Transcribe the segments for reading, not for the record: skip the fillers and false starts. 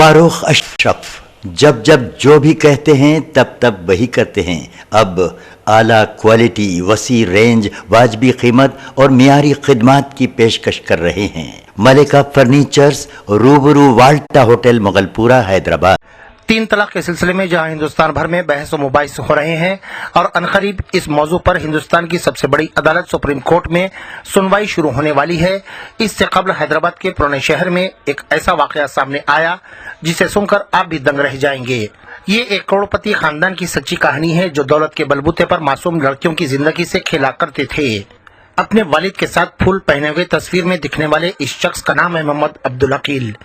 फारूक अशरफ जब जब जो भी कहते हैं तब तब वही करते हैं। अब आला क्वालिटी, वसी रेंज, वाजबी कीमत और मियारी खिदमात की पेशकश कर रहे हैं। मलिका फर्नीचर्स, रूबरू वाल्टा होटल, मुगलपुरा, हैदराबाद। 3 तलाक के सिलसिले में जहां हिंदुस्तान भर में बहस व मुबाहिस हो रहे हैं और अनकरीब इस मौजू पर हिंदुस्तान की सबसे बड़ी अदालत सुप्रीम कोर्ट में सुनवाई शुरू होने वाली है, इससे कबल हैदराबाद के पुराने शहर में एक ऐसा वाकया सामने आया जिसे सुनकर आप भी दंग रह जाएंगे। ये एक करोड़पति खानदान की सच्ची कहानी है जो दौलत के बलबूते पर मासूम लड़कियों की जिंदगी से खेला करते थे। अपने वालिद के साथ फूल पहने हुए तस्वीर में दिखने वाले इस शख्स का नाम है मोहम्मद अब्दुल अकील।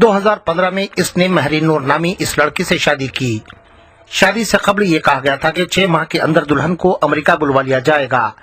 2015 में इसने महरीन नूर नामी इस लड़की से शादी की। शादी से कबल ये कहा गया था कि 6 माह के अंदर दुल्हन को अमेरिका बुलवा लिया जाएगा।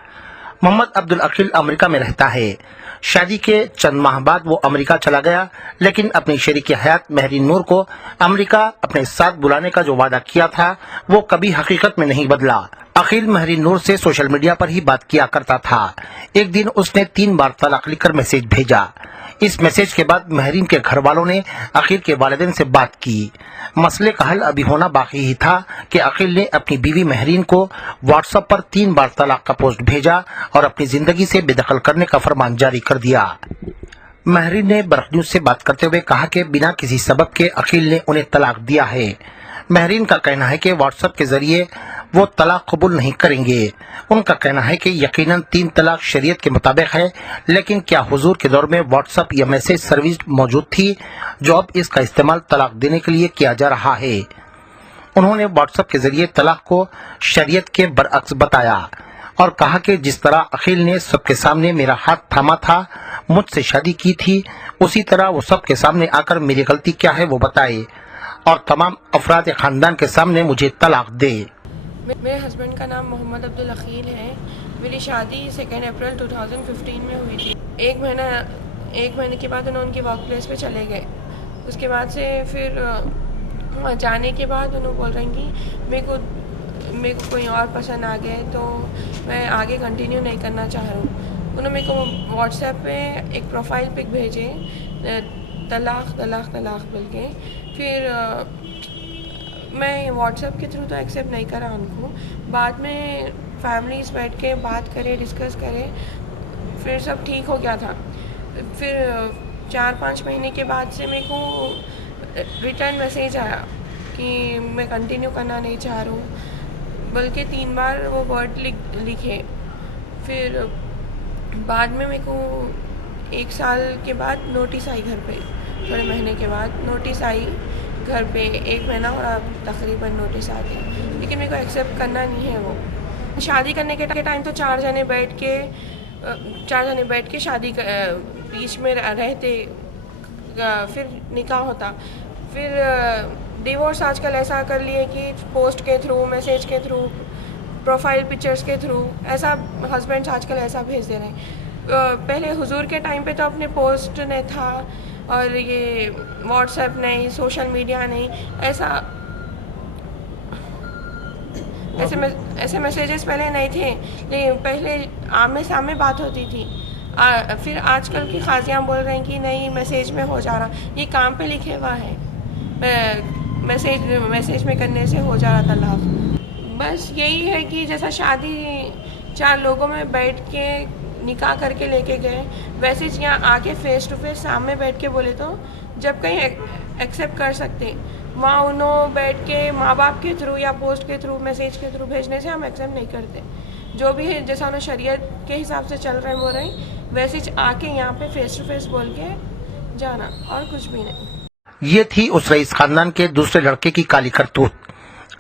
मोहम्मद अब्दुल अकील अमेरिका में रहता है। शादी के चंद माह बाद वो अमेरिका चला गया, लेकिन अपनी शरीके हयात महरीन नूर को अमेरिका अपने साथ बुलाने का जो वादा किया था वो कभी हकीकत में नहीं बदला। अकील महरीन नूर से सोशल मीडिया पर ही बात किया करता था। एक दिन उसने 3 बार तलाक लिखकर मैसेज भेजा। इस मैसेज के बाद महरीन के घर वालों ने अकील के वालिदैन से बात की। मसले का हल अभी होना बाकी ही था कि अकील ने अपनी बीवी महरीन को व्हाट्सएप पर 3 बार तलाक का पोस्ट भेजा और अपनी जिंदगी से बेदखल करने का फरमान जारी कर दिया। महरीन ने बरख न्यूज से बात करते हुए कहा कि बिना किसी सबब के अकील ने उन्हें तलाक दिया है। महरीन का कहना है कि व्हाट्सएप के जरिए वो तलाक कबूल नहीं करेंगे। उनका कहना है कि यकीनन 3 तलाक शरीयत के मुताबिक है, लेकिन क्या हुजूर के दौर में व्हाट्सएप या मैसेज सर्विस मौजूद थी जो अब इसका इस्तेमाल तलाक देने के लिए किया जा रहा है। उन्होंने व्हाट्सएप के जरिए तलाक को शरीयत के बरअक्स बताया और कहा कि जिस तरह अकील ने सबके सामने मेरा हाथ थामा था, मुझसे शादी की थी, उसी तरह वो सबके सामने आकर मेरी गलती क्या है वो बताए और तमाम अफराद खानदान के सामने मुझे तलाक दे। मेरे हस्बैंड का नाम मोहम्मद अब्दुल अकील है। मेरी शादी 2 अप्रैल 2015 में हुई थी। एक महीने के बाद उन्होंने उनके वर्क प्लेस पे चले गए। उसके बाद से फिर वहाँ जाने के बाद उन्होंने बोल रहे हैं कि मेरे को कोई और पसंद आ गया तो मैं आगे कंटिन्यू नहीं करना चाह रहा हूँ। उन्होंने मेरे को व्हाट्सएप पे एक प्रोफाइल पिक भेजे, तलाक तलाक तलाक बोल के। फिर मैं व्हाट्सएप के थ्रू तो एक्सेप्ट नहीं करा उनको। बाद में फैमिलीज बैठ के बात करें, डिस्कस करें, फिर सब ठीक हो गया था। फिर 4-5 महीने के बाद से मेरे को रिटर्न मैसेज आया कि मैं कंटिन्यू करना नहीं चाह रहा हूँ, बल्कि 3 बार वो वर्ड लिखे। फिर बाद में मेरे को 1 साल के बाद नोटिस आई घर पे। थोड़े महीने के बाद नोटिस आई घर पे, 1 महीना और अब तकरीबन नोटिस आ गया, लेकिन मेरे को एक्सेप्ट करना नहीं है वो। शादी करने के टाइम तो 4 जने बैठ के शादी बीच में रहते, फिर निकाह होता। फिर डिवोर्स आजकल ऐसा कर लिए कि पोस्ट के थ्रू, मैसेज के थ्रू, प्रोफाइल पिक्चर्स के थ्रू, ऐसा हस्बैंड्स आजकल ऐसा भेज दे रहे हैं। पहले हुजूर के टाइम पे तो अपने पोस्ट ने था और ये व्हाट्सएप नहीं, सोशल मीडिया नहीं, ऐसे मैसेजेस पहले नहीं थे, लेकिन पहले आमने सामने बात होती थी। फिर आजकल की खाजियाँ बोल रहे हैं कि नहीं मैसेज में हो जा रहा, ये काम पे लिखे हुआ है, मैसेज में करने से हो जा रहा तलाक। बस यही है कि जैसा शादी 4 लोगों में बैठ के निकाह करके लेके गए, वैसे यहाँ आके फेस टू फेस सामने बैठ के बोले तो जब कहीं एक्सेप्ट कर सकते, वहाँ उन्होंने बैठ के माँ बाप के थ्रू या पोस्ट के थ्रू, मैसेज के थ्रू भेजने से हम एक्सेप्ट नहीं करते। जो भी है जैसा उन्हें शरीयत के हिसाब से चल रहे हैं बोल रहे हैं, वैसे आके यहाँ पे फेस टू फेस बोल के जाना, और कुछ भी नहीं। ये थी उस रईस खानदान के दूसरे लड़के की काली करतूत।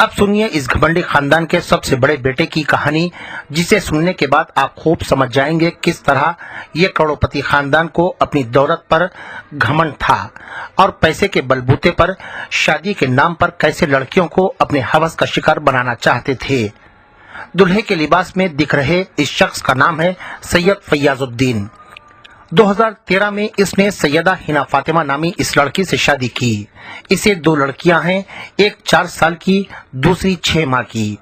अब सुनिए इस घमंडी खानदान के सबसे बड़े बेटे की कहानी, जिसे सुनने के बाद आप खूब समझ जाएंगे किस तरह ये करोड़पति खानदान को अपनी दौलत पर घमंड था और पैसे के बलबूते पर शादी के नाम पर कैसे लड़कियों को अपने हवस का शिकार बनाना चाहते थे। दुल्हे के लिबास में दिख रहे इस शख्स का नाम है सैयद फैयाजुद्दीन। 2013 में इसने सैयदा हिना फातिमा नामी इस लड़की से शादी की। इसे 2 लड़कियां हैं, एक 4 साल की, दूसरी 6 माह की।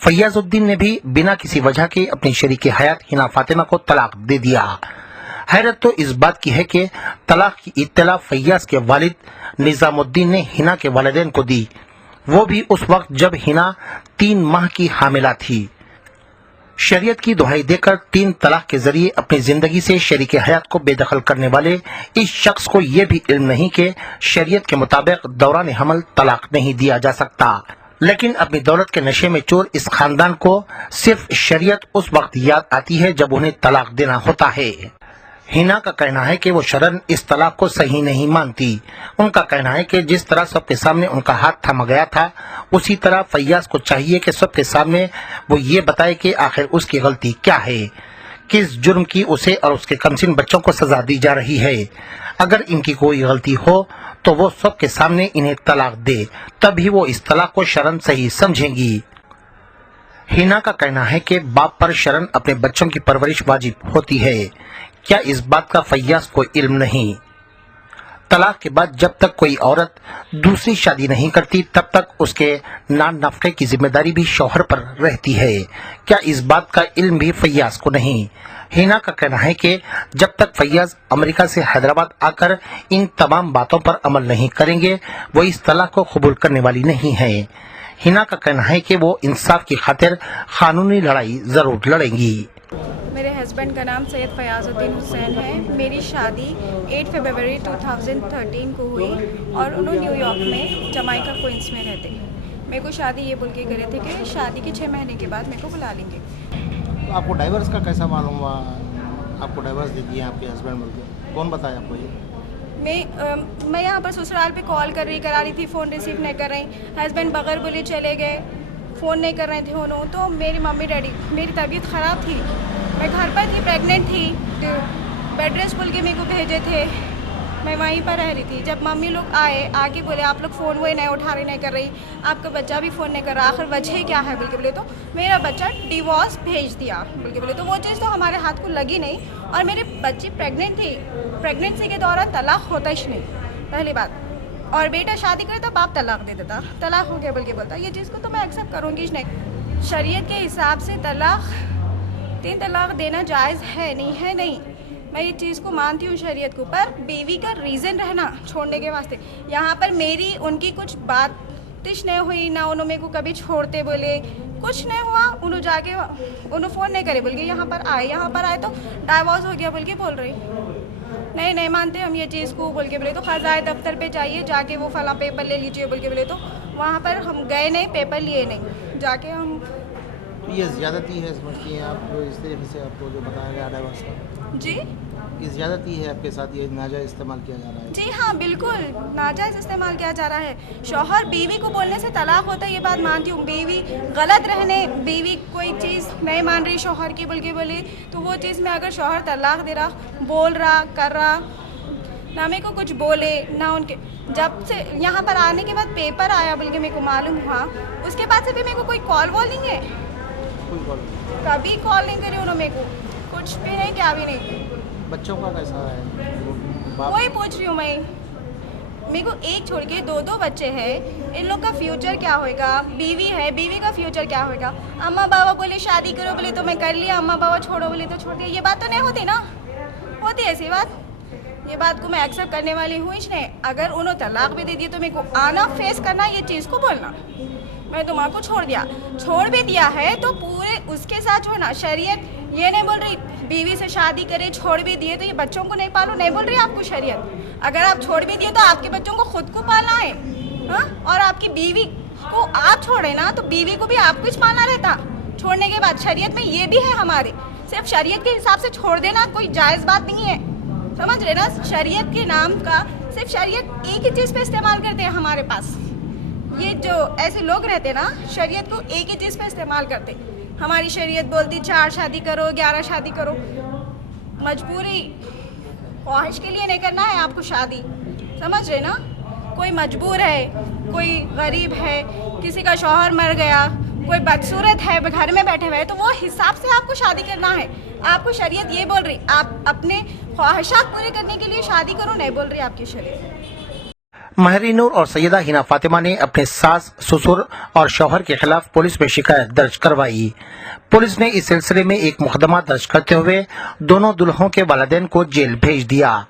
फैयाजुद्दीन ने भी बिना किसी वजह के अपनी शरीके हयात हिना फातिमा को तलाक दे दिया। हैरत तो इस बात की है कि तलाक की इत्तला फैयाज के वालिद निजामुद्दीन ने हिना के वालिदैन को दी, वो भी उस वक्त जब हिना 3 माह की हामिला थी। शरीयत की दुहाई देकर 3 तलाक के जरिए अपनी जिंदगी से शरीके हयात को बेदखल करने वाले इस शख्स को यह भी इल्म नहीं कि शरीयत के मुताबिक दौरान हमल तलाक नहीं दिया जा सकता। लेकिन अपनी दौलत के नशे में चोर इस खानदान को सिर्फ शरीयत उस वक्त याद आती है जब उन्हें तलाक देना होता है। हिना का कहना है कि वो शरन इस तलाक को सही नहीं मानती। उनका कहना है कि जिस तरह सबके सामने उनका हाथ थमा गया था, उसी तरह फैयाज को चाहिए कि सबके सामने वो ये बताए कि आखिर उसकी गलती क्या है, किस जुर्म की उसे और उसके कमसिन बच्चों को सजा दी जा रही है। अगर इनकी कोई गलती हो तो वो सबके सामने इन्हें तलाक दे, तभी वो इस तलाक को शरन सही समझेंगी। हिना का कहना है कि बाप पर शरन अपने बच्चों की परवरिश वाजिब होती है। क्या इस बात का फैयाज को इल्म नहीं? तलाक के बाद जब तक कोई औरत दूसरी शादी नहीं करती तब तक उसके नान नफके की जिम्मेदारी भी शौहर पर रहती है। क्या इस बात का इल्म भी फैयाज को नहीं? हिना का कहना है कि जब तक फैयाज अमेरिका से हैदराबाद आकर इन तमाम बातों पर अमल नहीं करेंगे, वो इस तलाक को कबूल करने वाली नहीं है। हिना का कहना है कि वो इंसाफ की खातिर कानूनी लड़ाई जरूर लड़ेंगी। मेरे हस्बैंड का नाम सैयद फयाजुद्दीन हुसैन है। मेरी शादी 8 फरवरी 2013 को हुई और उन्होंने न्यूयॉर्क में जमाइका क्वींस में रहते। मेरे को शादी ये बोल के करे थे कि शादी के 6 महीने के बाद मेरे को बुला लेंगे। तो आपको डाइवर्स का कैसा मालूम हुआ? आपको डाइवर्स दे दिए आपके हस्बैंड बोल के, कौन बताया आपको ये? मैं यहाँ पर ससुराल पे कॉल करा रही थी, फ़ोन रिसीव नहीं कर रही। हस्बैंड बगैर बोले चले गए, फ़ोन नहीं कर रहे थे उन्होंने। तो मेरी मम्मी डैडी, मेरी तबीयत ख़राब थी, मैं घर पर थी, प्रेग्नेंट थी, बेड रेस्ट बोल के मेरे को भेजे थे, मैं वहीं पर रह रही थी। जब मम्मी लोग आके बोले आप लोग फ़ोन वही नहीं उठा रही, नहीं कर रही, आपका बच्चा भी फ़ोन नहीं कर रहा, आखिर वजह क्या है बोल के बोले। तो मेरा बच्चा डिवोर्स भेज दिया बोल के बोले। तो वो चीज़ तो हमारे हाथ को लगी नहीं। और मेरी बच्ची प्रेग्नेंट थी, प्रेगनेंसी के दौरान तलाक होता ही नहीं, पहली बात। और बेटा शादी करे तो बाप तलाक दे देता, तलाक हो गया बोल के बोलता। ये चीज़ को तो मैं एक्सेप्ट करूँगी नहीं। शरीयत के हिसाब से 3 तलाक देना जायज़ है नहीं, मैं ये चीज़ को मानती हूँ शरीयत को। पर बीवी का रीज़न रहना छोड़ने के वास्ते, यहाँ पर मेरी उनकी कुछ बातिश नहीं हुई ना, उन्होंने मेरे को कभी छोड़ते बोले, कुछ नहीं हुआ। उन्होंने जाके उन्होंने फ़ोन नहीं करे बोल के यहाँ पर आए तो डाइवोर्स हो गया बोल के बोल रही। नहीं मानते हम ये चीज़ को बोल के बोले। तो ख़ज़ाए दफ्तर पे जाइए, जाके वो फला पेपर ले लीजिए बोल के बोले। तो वहाँ पर हम गए नहीं, पेपर लिए नहीं, जाके हम। ये ज़्यादती है समझती हैं आप इस तरीके से आपको जो बताया गया डाइवर्स का? जी, ये ज़्यादती है आपके साथ, ये नाजायज़ इस्तेमाल किया जा रहा है? जी हाँ, बिल्कुल नाजायज़ इस्तेमाल किया जा रहा है। शौहर बीवी को बोलने से तलाक होता है, ये बात मानती हूँ। बीवी गलत रहने, बीवी कोई चीज़ नहीं मान रही शौहर की बोल के बोले, तो वो चीज़ में अगर शौहर तलाक दे रहा, बोल रहा, कर रहा, ना मेरे को कुछ बोले ना उनके, जब से यहाँ पर आने के बाद पेपर आया बोल के मेरे को मालूम हुआ, उसके बाद से भी मेरे को कोई कॉल वॉलिंग है, कभी कॉल नहीं करी उन्होंने मेरे को, कुछ भी नहीं, क्या भी नहीं। बच्चों का कैसा है? वही पूछ रही हूँ मैं। मेरे को एक छोड़ के 2 बच्चे हैं, इन लोग का फ्यूचर क्या होएगा? बीवी है, बीवी का फ्यूचर क्या होएगा? अम्मा बाबा बोले शादी करो बोले तो मैं कर लिया, अम्मा बाबा छोड़ो बोले तो छोड़ दिया। ये बात तो नहीं होती ना, होती ऐसी बात? ये बात को मैं एक्सेप्ट करने वाली हूँ ही नहीं। अगर उन्होंने तलाक भी दे दिया तो मेरे को आना, फेस करना, ये चीज़ को बोलना। मैं तुम्हारे को छोड़ भी दिया है तो पूरे उसके साथ छोड़ना। शरीयत ये नहीं बोल रही बीवी से शादी करे, छोड़ भी दिए तो ये बच्चों को नहीं पालो, नहीं बोल रही आपको शरीयत। अगर आप छोड़ भी दिए तो आपके बच्चों को खुद को पालना है, हाँ? और आपकी बीवी को आप छोड़े ना तो बीवी को भी आपको ही पालना रहता। छोड़ने के बाद शरीयत में ये भी है हमारे, सिर्फ शरीयत के हिसाब से छोड़ देना कोई जायज़ बात नहीं है, समझ रहे ना? शरीयत के नाम का सिर्फ शरीयत एक ही चीज़ पे इस्तेमाल करते हैं हमारे पास। ये जो ऐसे लोग रहते हैं ना, शरीयत को एक ही चीज़ पे इस्तेमाल करते। हमारी शरीयत बोलती 4 शादी करो, 11 शादी करो। मजबूरी, ख्वाहिश के लिए नहीं करना है आपको शादी, समझ रहे ना? कोई मजबूर है, कोई गरीब है, किसी का शौहर मर गया, कोई बदसूरत है, घर में बैठे हुए हैं, तो वो हिसाब से आपको शादी करना है। आपको शरीयत ये बोल रही आप अपने ख्वाहिशात पूरे करने के लिए शादी करो, नहीं बोल रही आपकी शरीयत। महरीनूर और सैयदा हिना फातिमा ने अपने सास, ससुर और शौहर के खिलाफ पुलिस में शिकायत दर्ज करवाई। पुलिस ने इस सिलसिले में एक मुकदमा दर्ज करते हुए दोनों दुल्हों के वालिदैन को जेल भेज दिया।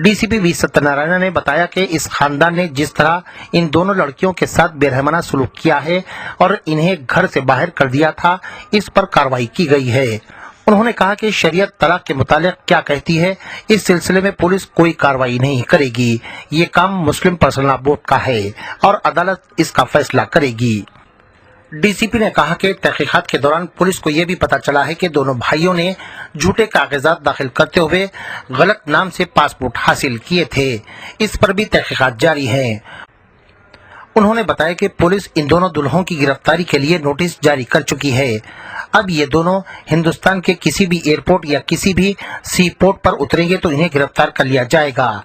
डीसीपी वी सत्यनारायण ने बताया कि इस खानदान ने जिस तरह इन दोनों लड़कियों के साथ बेरहमाना सलूक किया है और इन्हें घर से बाहर कर दिया था, इस पर कार्रवाई की गई है। उन्होंने कहा कि शरीयत तलाक के मुतालिक क्या कहती है, इस सिलसिले में पुलिस कोई कार्रवाई नहीं करेगी। ये काम मुस्लिम पर्सनल लॉ बोर्ड का है और अदालत इसका फैसला करेगी। डीसीपी ने कहा कि तहकीकात के दौरान पुलिस को यह भी पता चला है कि दोनों भाइयों ने झूठे कागजात दाखिल करते हुए गलत नाम से पासपोर्ट हासिल किए थे। इस पर भी तहकीकात जारी है। उन्होंने बताया कि पुलिस इन दोनों दुल्हों की गिरफ्तारी के लिए नोटिस जारी कर चुकी है। अब ये दोनों हिंदुस्तान के किसी भी एयरपोर्ट या किसी भी सी पोर्ट पर उतरेंगे तो इन्हें गिरफ्तार कर लिया जाएगा।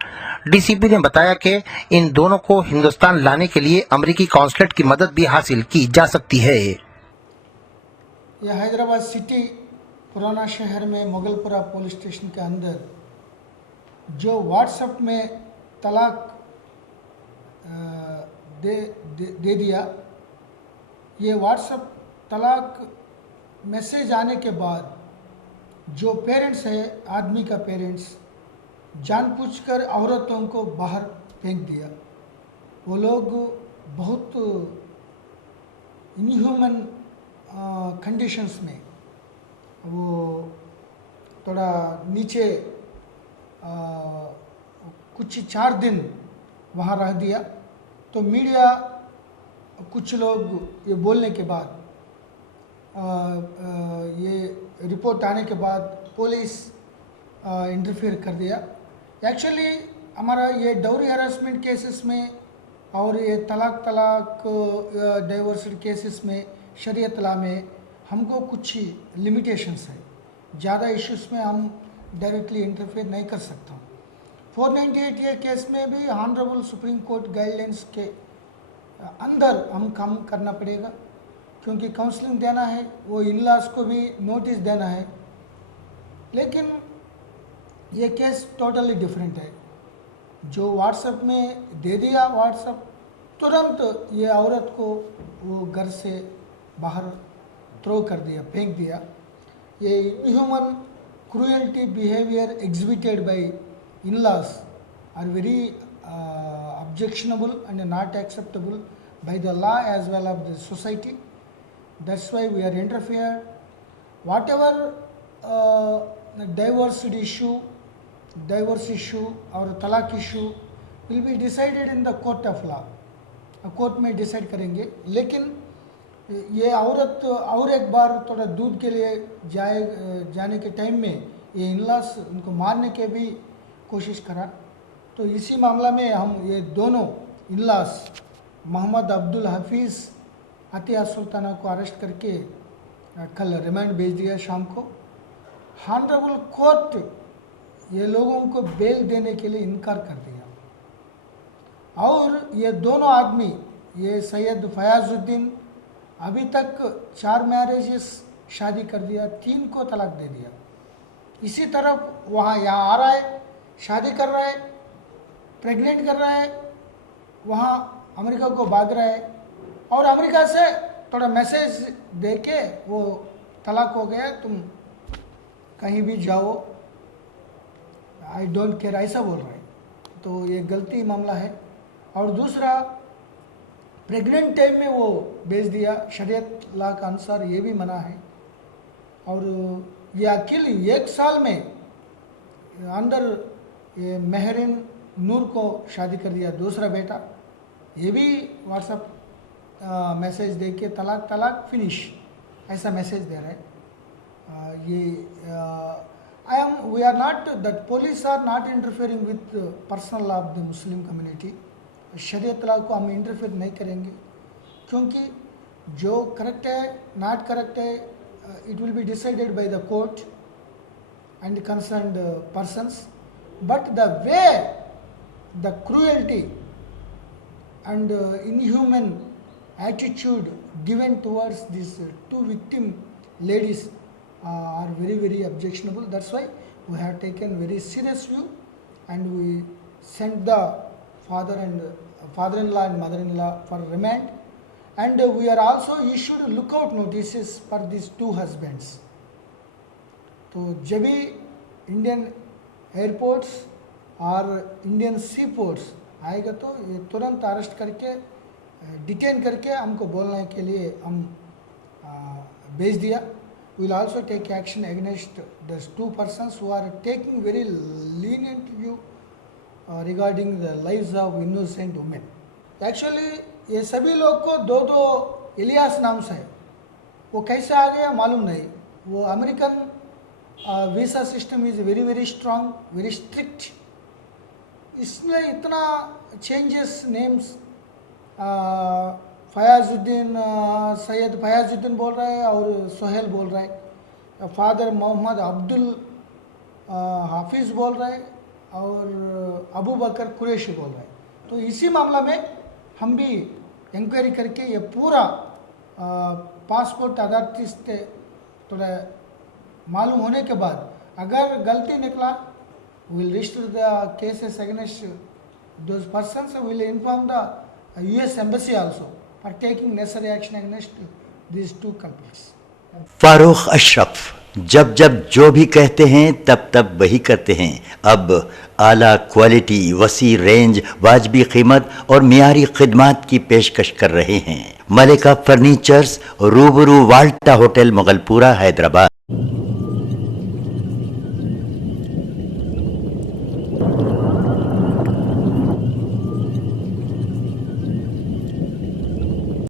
डीसीपी ने बताया कि इन दोनों को हिंदुस्तान लाने के लिए अमेरिकी कॉन्सुलेट की मदद भी हासिल की जा सकती है। यह हैदराबाद सिटी पुराना शहर में मुगलपुरा पुलिस स्टेशन के अंदर जो व्हाट्सएप में तलाक दे दिया, ये व्हाट्सएप तलाक मैसेज आने के बाद जो पेरेंट्स है, आदमी का पेरेंट्स जानबूझकर औरतों को बाहर फेंक दिया। वो लोग बहुत इनह्यूमन कंडीशंस में वो थोड़ा नीचे कुछ 4 दिन वहाँ रह दिया। तो मीडिया कुछ लोग ये बोलने के बाद ये रिपोर्ट आने के बाद पुलिस इंटरफेयर कर दिया। एक्चुअली हमारा ये डाउरी हरासमेंट केसेस में और ये तलाक डाइवर्सिटी केसेस में शरीयत लॉ में हमको कुछ लिमिटेशंस है। ज़्यादा इश्यूज़ में हम डायरेक्टली इंटरफेयर नहीं कर सकता। 498 ये केस में भी ऑनरेबल सुप्रीम कोर्ट गाइडलाइंस के अंदर हम काम करना पड़ेगा, क्योंकि काउंसलिंग देना है, वो इन-लॉज को भी नोटिस देना है। लेकिन ये केस टोटली डिफरेंट है। जो व्हाट्सएप में दे दिया, व्हाट्सएप तुरंत ये औरत को वो घर से बाहर थ्रो कर दिया, फेंक दिया। ये inhuman cruelty behaviour exhibited by in-laws are very objectionable and not acceptable by the law as well as the society. That's why we are interfered. Whatever divorce issue or talaq issue will be decided in the court of law. Court में decide करेंगे। लेकिन ये औरत और एक बार थोड़ा दूध के लिए जाने के टाइम में ये इन-लॉज उनको मारने के भी कोशिश करा। तो इसी मामला में हम ये दोनों इन-लॉज मोहम्मद अब्दुल हफीज़ अतिया सुल्ताना को अरेस्ट करके कल रिमांड भेज दिया शाम को। ऑनरेबल कोर्ट ये लोगों को बेल देने के लिए इनकार कर दिया। और ये दोनों आदमी, ये सैयद फयाजुद्दीन अभी तक 4 मैरिजेस शादी कर दिया, 3 को तलाक दे दिया। इसी तरफ वहाँ यहाँ आ रहा है, शादी कर रहा है, प्रेग्नेंट कर रहा है, वहाँ अमेरिका को भाग रहा है और अमेरिका से थोड़ा मैसेज दे के वो तलाक हो गया, तुम कहीं भी जाओ, आई डोंट केयर, ऐसा बोल रहा है। तो ये गलती मामला है। और दूसरा, प्रेग्नेंट टाइम में वो भेज दिया, शरीयत लॉ के अनुसार ये भी मना है। और ये अकेली 1 साल में अंदर ये महरीन नूर को शादी कर दिया, दूसरा बेटा, ये भी व्हाट्सएप मैसेज दे के तलाक फिनिश ऐसा मैसेज दे रहा है। We are not that police are not interfering with personal law of the Muslim community. शरीयत लॉ को हम इंटरफेयर नहीं करेंगे, क्योंकि जो करेक्ट है, नॉट करेक्ट है, it will be decided by the court and concerned persons. But the way the cruelty and inhuman attitude given towards these 2 victim ladies are very, very objectionable. That's why we have taken very serious view and we sent the father and father-in-law and mother-in-law for remand, and we are also issued lookout notices for these two husbands. तो जब भी Indian airports और Indian सी ports आएगा तो ये तुरंत arrest करके detain करके हमको बोलने के लिए हम भेज दिया. We will also take action against those two persons who are taking very lenient view regarding the lives of innocent women. Actually ये सभी लोग को दो इलियास नाम से है. वो कैसे आ गया मालूम नहीं. वो American visa system is very strong, very strict. इसमें इतना चेंजेस नेम्स फयाजुद्दीन, सैयद फयाजुद्दीन बोल रहा है और सोहेल बोल रहा है. फादर मोहम्मद अब्दुल हाफिज़ बोल रहा है और अबू बकर कुरैशी बोल रहा है. तो इसी मामला में हम भी इंक्वायरी करके ये पूरा पासपोर्ट अथॉरिटी से थोड़ा मालूम होने के बाद अगर गलती निकला will register the cases against those persons, will inform the US Embassy also for taking necessary action against these two culprits. Farooq Ashraf जब जब जो भी कहते हैं तब तब वही करते हैं. अब आला क्वालिटी, वसी रेंज, वाजबी कीमत और मियारी खिदमात की पेशकश कर रहे हैं. मलिका फर्नीचर्स, रूबरू वाल्टा होटल, मुगलपुरा, हैदराबाद.